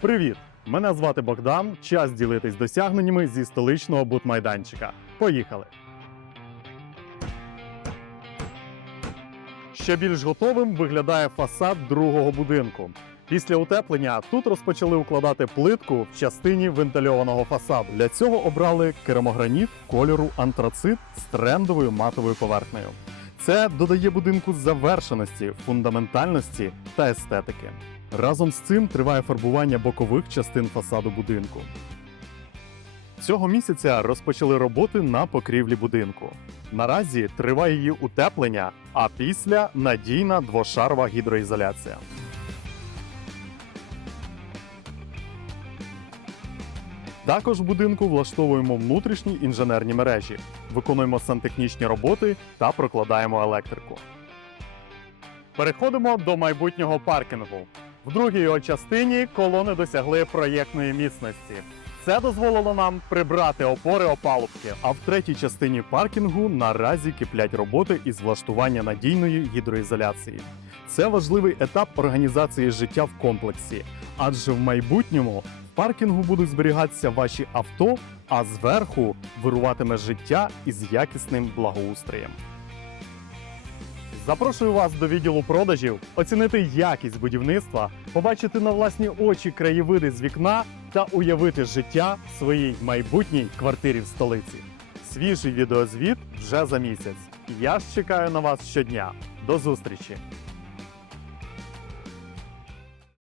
Привіт! Мене звати Богдан. Час ділитись досягненнями зі столичного бутмайданчика. Поїхали! Ще більш готовим виглядає фасад другого будинку. Після утеплення тут розпочали укладати плитку в частині вентильованого фасаду. Для цього обрали керамограніт кольору антрацит з трендовою матовою поверхнею. Це додає будинку завершеності, фундаментальності та естетики. Разом з цим триває фарбування бокових частин фасаду будинку. Цього місяця розпочали роботи на покрівлі будинку. Наразі триває її утеплення, а після надійна двошарова гідроізоляція. Також в будинку влаштовуємо внутрішні інженерні мережі, виконуємо сантехнічні роботи та прокладаємо електрику. Переходимо до майбутнього паркінгу. В другій його частині колони досягли проєктної міцності. Це дозволило нам прибрати опори опалубки. А в третій частині паркінгу наразі киплять роботи із влаштування надійної гідроізоляції. Це важливий етап організації життя в комплексі, адже в майбутньому в паркінгу будуть зберігатися ваші авто, а зверху вируватиме життя із якісним благоустроєм. Запрошую вас до відділу продажів, оцінити якість будівництва, побачити на власні очі краєвиди з вікна та уявити життя в своїй майбутній квартирі в столиці. Свіжий відеозвіт вже за місяць. Я ж чекаю на вас щодня. До зустрічі!